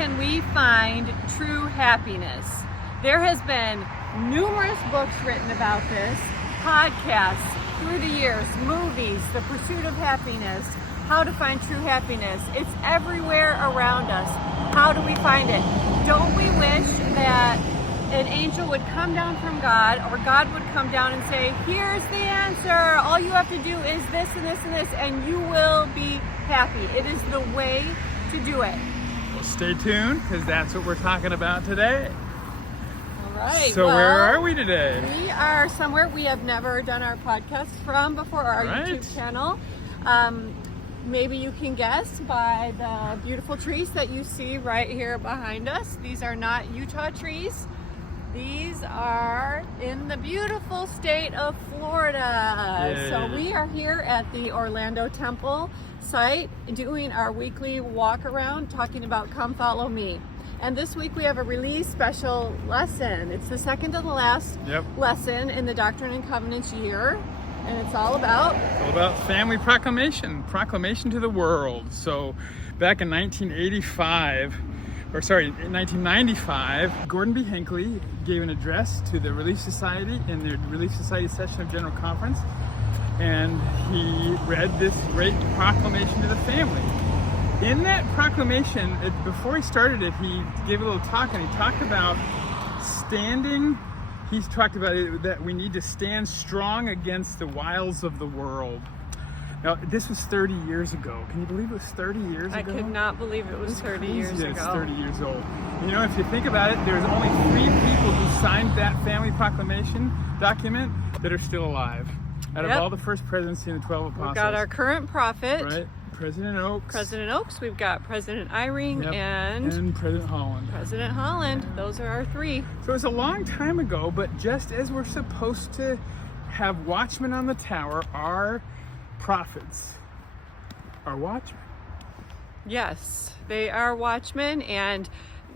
can we find true happiness? There has been numerous books written about this, podcasts through the years, movies, The Pursuit of Happiness, how to find true happiness. It's everywhere around us. How do we find it? Don't we wish that an angel would come down from God, or God would come down and say, here's the answer. All you have to do is this and this and this, and you will be happy. It is the way to do it. Well, stay tuned, because that's what we're talking about today. All right. So where are we today? We are somewhere we have never done our podcast from before, our YouTube channel. Maybe you can guess by the beautiful trees that you see right here behind us. These are not Utah trees. These are in the beautiful state of Florida. Yay. So we are here at the Orlando Temple site doing our weekly walk around, talking about Come Follow Me. And this week we have a really special lesson. It's the second to the last lesson in the Doctrine and Covenants year. And it's all about Family Proclamation, proclamation to the world. So back in 1995, Gordon B. Hinckley gave an address to the Relief Society in the Relief Society session of General Conference, and he read this great proclamation to the family. In that proclamation, before he started it, he gave a little talk, and he talked about standing. He's talked about it, that we need to stand strong against the wiles of the world. Now, this was 30 years ago. Can you believe it was 30 years ago? I could not believe it was 30 years ago. It's 30 years old. You know, if you think about it, there's only 3 people who signed that Family Proclamation document that are still alive. Out of all the First Presidency and the 12 Apostles. We've got our current prophet. Right. President Oaks. We've got President Eyring and President Holland. President Holland. Those are our 3. So it's a long time ago, but just as we're supposed to have watchmen on the tower, our prophets are watchmen. Yes, they are watchmen, and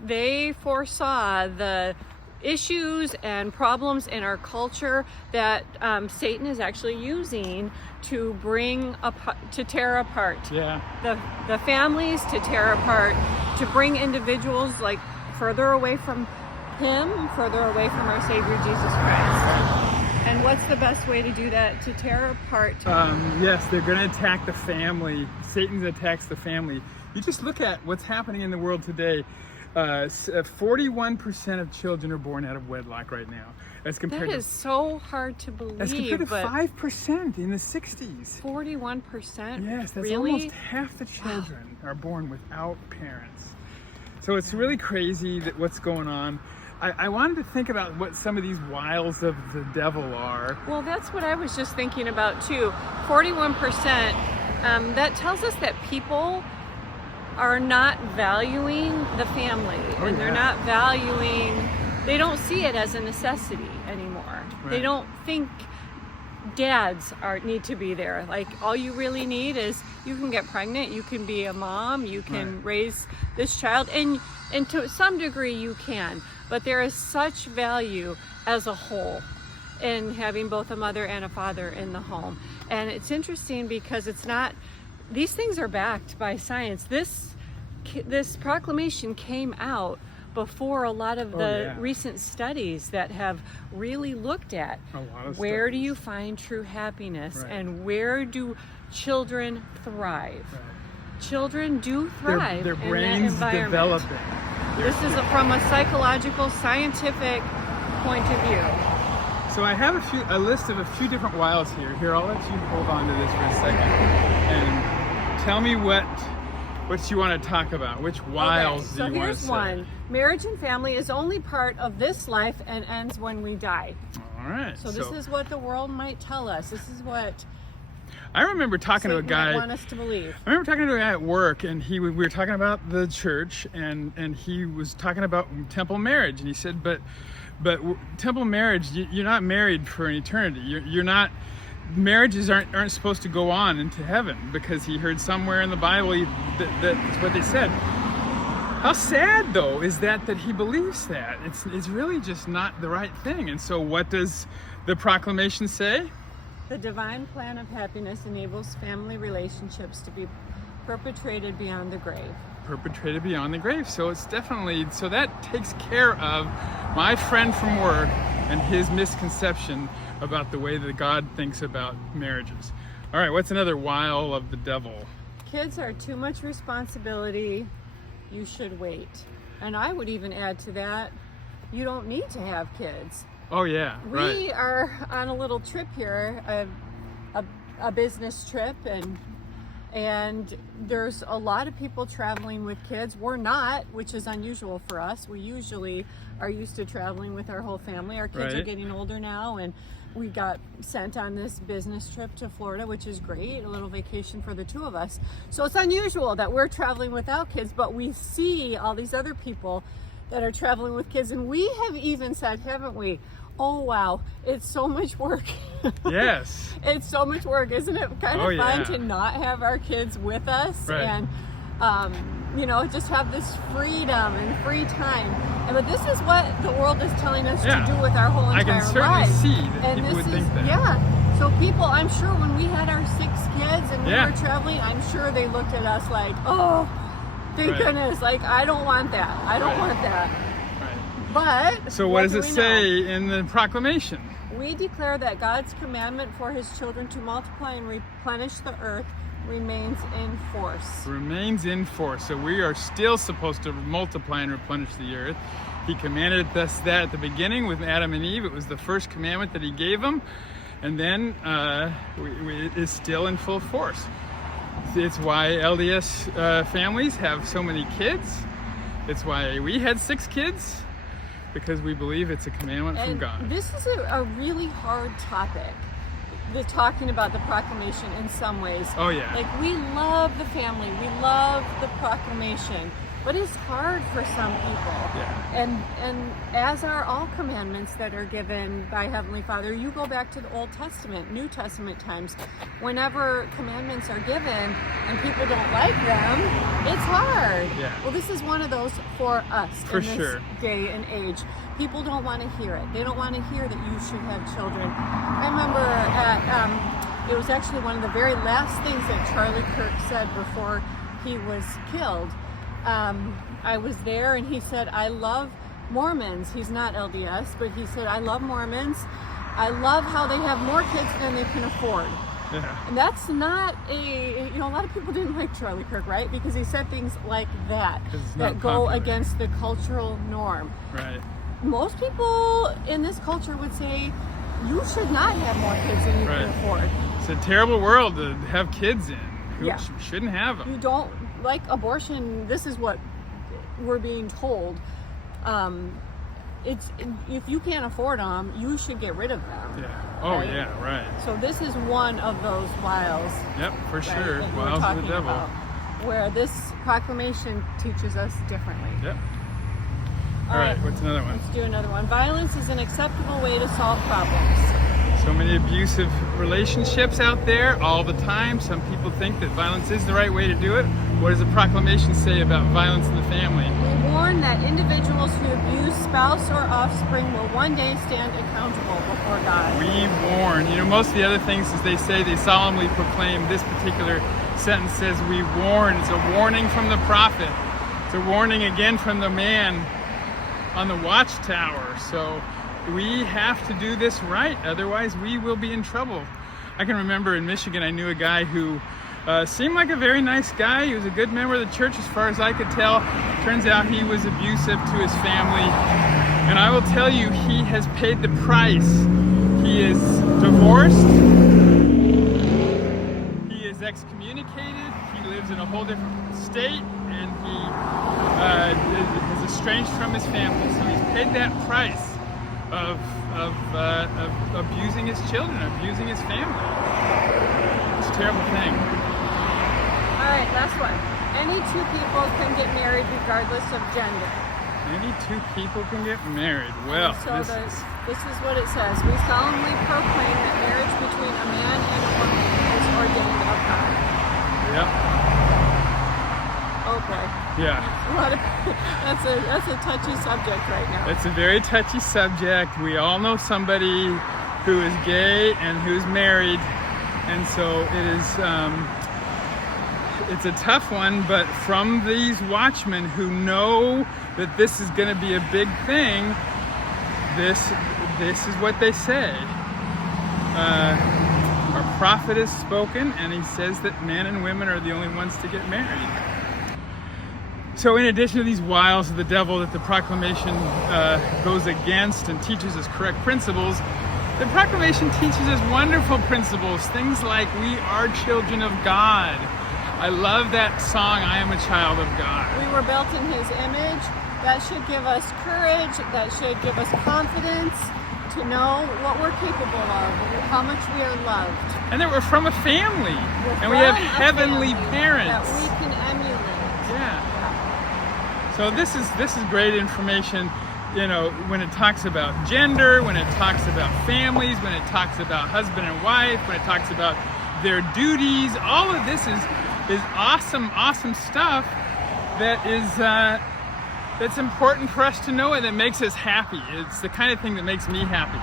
they foresaw the issues and problems in our culture that Satan is actually using to tear apart the families, to tear apart, to bring individuals like further away from him, further away from our Savior Jesus Christ. And what's the best way to do that? To tear apart. Yes, they're going to attack the family. Satan attacks the family. You just look at what's happening in the world today. 41% of children are born out of wedlock right now. As compared that is so hard to believe. As compared to 5% in the 60s. 41%? Yes, that's really? Almost half the children are born without parents. So it's really crazy that what's going on. I wanted to think about what some of these wiles of the devil are. Well, that's what I was just thinking about too. 41%, that tells us that people are not valuing the family, and they're not valuing, they don't see it as a necessity anymore. Right. They don't think dads need to be there. Like, all you really need is, you can get pregnant, you can be a mom, you can raise this child, and to some degree you can, but there is such value as a whole in having both a mother and a father in the home. And it's interesting because these things are backed by science. This proclamation came out before a lot of the recent studies that have really looked at where do you find true happiness and where do children thrive. Children do thrive their in brains that environment. Developing. This is from a psychological, scientific point of view. So I have a list of a few different wiles here. Here, I'll let you hold on to this for a second and tell me what you want to talk about. Which wiles do you want to say? So here's one. Marriage and family is only part of this life and ends when we die. All right. So this is what the world might tell us. This is what I remember talking to a guy. Want us to believe. I remember talking to a guy at work, and we were talking about the church, and he was talking about temple marriage, and he said, but temple marriage, you're not married for an eternity. You're not. Marriages aren't supposed to go on into heaven, because he heard somewhere in the Bible that's what they said. How sad, though, is that he believes that. It's really just not the right thing. And so what does the proclamation say? The divine plan of happiness enables family relationships to be Perpetrated beyond the grave. Perpetrated beyond the grave. So it's definitely, so that takes care of my friend from work and his misconception about the way that God thinks about marriages. All right, what's another wile of the devil? Kids are too much responsibility. You should wait. And I would even add to that, you don't need to have kids. Oh yeah, right. We are on a little trip here, a business trip, and there's a lot of people traveling with kids. We're not, which is unusual for us. We usually are used to traveling with our whole family. Our kids are getting older now, and we got sent on this business trip to Florida, which is great, a little vacation for the two of us. So it's unusual that we're traveling without kids, but we see all these other people that are traveling with kids, and we have even said, haven't we, oh wow, it's so much work. Yes. It's so much work. Isn't it kind of fun to not have our kids with us and just have this freedom and free time? But this is what the world is telling us to do with our whole entire lives. I can certainly see that people would think that. Yeah. So people, I'm sure when we had our 6 kids and we were traveling, I'm sure they looked at us like, oh, thank goodness, like, I don't want that. I don't want that. Right. But so what does it say in the proclamation? We declare that God's commandment for his children to multiply and replenish the earth remains in force. Remains in force. So we are still supposed to multiply and replenish the earth. He commanded us that at the beginning with Adam and Eve. It was the first commandment that he gave them. And then it is still in full force. It's why LDS families have so many kids. It's why we had 6 kids, because we believe it's a commandment from God. This is a really hard topic, the talking about the proclamation in some ways. Oh yeah. Like, we love the family, we love the proclamation, but it's hard for some people. Yeah. And as are all commandments that are given by Heavenly Father, you go back to the Old Testament, New Testament times, whenever commandments are given and people don't like them, it's hard. Yeah. Well, this is one of those for us in this day and age. People don't want to hear it. They don't want to hear that you should have children. I remember it was actually one of the very last things that Charlie Kirk said before he was killed. I was there, and he said, I love Mormons. He's not LDS, but he said, I love Mormons. I love how they have more kids than they can afford. Yeah. And that's not a lot of people didn't like Charlie Kirk, right? Because he said things like that go against the cultural norm. Right. Most people in this culture would say, you should not have more kids than you can afford. It's a terrible world to have kids in. You shouldn't have them. You don't like abortion. This is what we're being told. It's if you can't afford them, you should get rid of them. Yeah. Oh yeah, right. So this is one of those wiles. Yep, for sure. Wiles of the devil. Where this proclamation teaches us differently. Yep. All right, what's another one? Let's do another one. Violence is an acceptable way to solve problems. So many abusive relationships out there all the time. Some people think that violence is the right way to do it. What does the proclamation say about violence in the family? We warn that individuals who abuse spouse or offspring will one day stand accountable before God. We warn. Most of the other things is they solemnly proclaim. This particular sentence says we warn. It's a warning from the prophet. It's a warning again from the man on the watchtower. So we have to do this right, otherwise we will be in trouble. I can remember in Michigan, I knew a guy who seemed like a very nice guy. He was a good member of the church as far as I could tell. Turns out he was abusive to his family. And I will tell you, he has paid the price. He is divorced. He is excommunicated. He lives in a whole different state. And he is estranged from his family. So he's paid that price of abusing his children, abusing his family. It's a terrible thing. All right, last one. Any 2 people can get married regardless of gender. Any 2 people can get married. Well, this is what it says. We solemnly proclaim that marriage between a man and a woman is ordained of God. Yep. Okay. Yeah. That's a touchy subject right now. It's a very touchy subject. We all know somebody who is gay and who's married, and so it is. it's a tough one, but from these watchmen who know that this is going to be a big thing, this is what they say. Our prophet has spoken, and he says that men and women are the only ones to get married. So in addition to these wiles of the devil that the proclamation goes against and teaches us correct principles, the proclamation teaches us wonderful principles, things like we are children of God. I love that song, I am a child of God. We were built in his image. That should give us courage, that should give us confidence to know what we're capable of, how much we are loved. And that we're from a family, and we have heavenly parents that we can emulate. Yeah. So this is great information, you know, when it talks about gender, when it talks about families, when it talks about husband and wife, when it talks about their duties. All of this is awesome stuff that is that's important for us to know and that makes us happy. It's the kind of thing that makes me happy.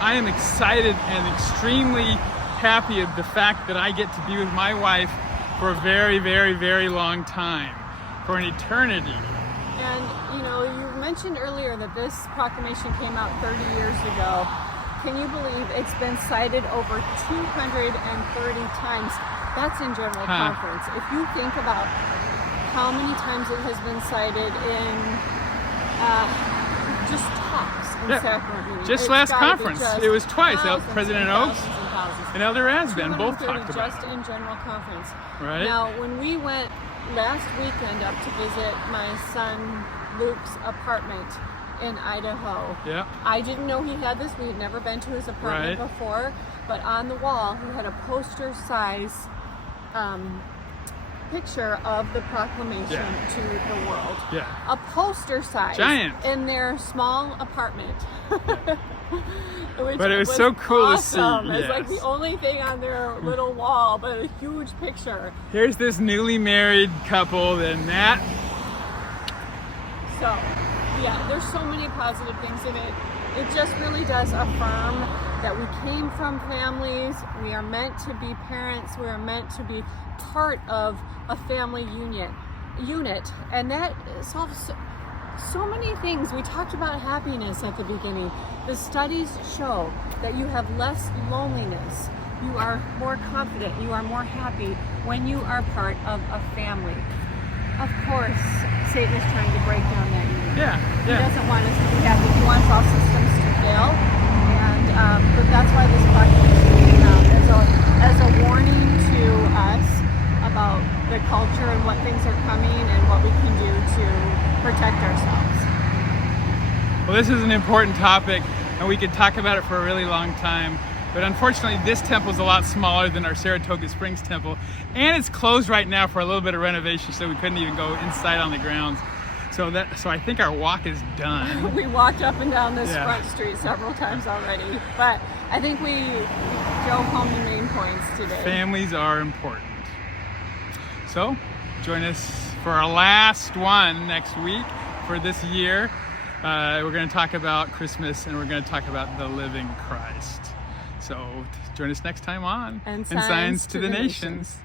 I am excited and extremely happy of the fact that I get to be with my wife for a very, very, very long time, for an eternity. And you know, you mentioned earlier that this proclamation came out 30 years ago. Can you believe it's been cited over 230 times? That's in General Conference. If you think about how many times it has been cited in just talks in sacrament meetings. Just last conference, it was twice. President Oaks and Elder Asben both talked about it. Just in General Conference. Right. Now, when we went last weekend up to visit my son Luke's apartment in Idaho, I didn't know he had this. We had never been to his apartment before, but on the wall he had a poster size picture of the proclamation to the world. A poster size. Giant. In their small apartment. But it was so cool to see. It's like the only thing on their little wall, but a huge picture. Here's this newly married couple, then that. So, yeah, there's so many positive things in it. It just really does affirm that we came from families, we are meant to be parents, we are meant to be part of a family unit, and that solves so many things. We talked about happiness at the beginning. The studies show that you have less loneliness, you are more confident, you are more happy when you are part of a family. Of course, Satan is trying to break down that unity. He doesn't want us to be happy. He wants all systems to fail. And but that's why this proclamation came out as a warning to us about the culture and what things are coming and what we can do to protect ourselves. Well, this is an important topic, and we could talk about it for a really long time. But unfortunately, this temple is a lot smaller than our Saratoga Springs temple, and it's closed right now for a little bit of renovation, so we couldn't even go inside on the grounds. So I think our walk is done. We walked up and down this front street several times already, but I think we drove home the main points today. Families are important. So join us for our last one next week for this year. We're going to talk about Christmas, and we're going to talk about the living Christ. So join us next time on Ensigns to the Nations.